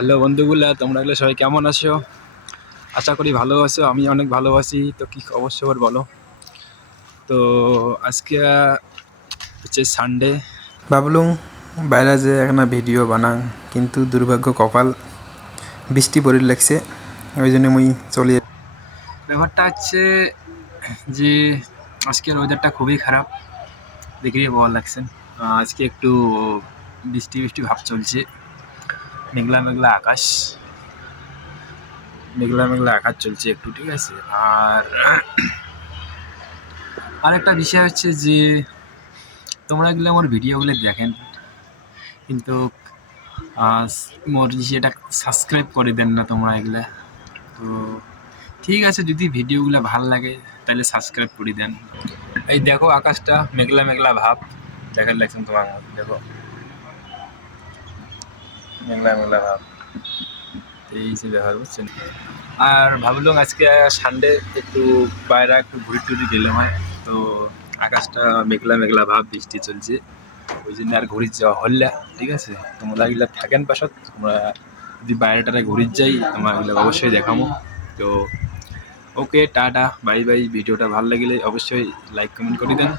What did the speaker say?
Hello বন্ধুগুলা, তোমরা এগুলো সবাই কেমন আছো? আশা করি ভালো আছো। আমি অনেক ভালো আছি। তো কী অবশ্য বলো। তো আজকে হচ্ছে সানডে। ভাবলুম বাইরে যে একটা ভিডিও বানাং, কিন্তু দুর্ভাগ্য কপাল বৃষ্টি পড়ে লাগছে, ওই জন্য মুই চলে। ব্যাপারটা হচ্ছে যে আজকের ওয়েদারটা খুবই খারাপ, দেখেই ভালো লাগছে। আজকে একটু বৃষ্টি বৃষ্টি ভাব চলছে, মেঘলা মেঘলা আকাশ, মেঘলা মেঘলা আকাশ চলছে একটু, ঠিক আছে। আর আরেকটা বিষয় হচ্ছে যে তোমরা এগুলো আমার ভিডিওগুলো দেখেন, কিন্তু মোর এটা সাবস্ক্রাইব করে দেন না তোমরা এগুলা। তো ঠিক আছে, যদি ভিডিওগুলো ভাল লাগে তাহলে সাবস্ক্রাইব করে দেন। এই দেখো আকাশটা মেঘলা মেঘলা ভাব দেখার লাগছেন তোমার মধ্যে, দেখো মেঘলা মেঘলা ভাব, এই যে দেখা বুঝছেন। আর ভাবলাম আজকে সানডে একটু বাইরে একটু ঘুরে টুরি গেলাম হয়। তো আকাশটা মেঘলা মেঘলা ভাব, বৃষ্টি চলছে, ওই জন্য আর ঘুরে যাওয়া হল্লা, ঠিক আছে। তোমরা এগুলা থাকেন পাশত, তোমরা যদি বাইরেটারে ঘুরে যাই তোমরা এগুলো অবশ্যই দেখাবো। তো ওকে, টাটা, বাই বাই। ভিডিওটা ভালো লাগলে অবশ্যই লাইক কমেন্ট করে দেন।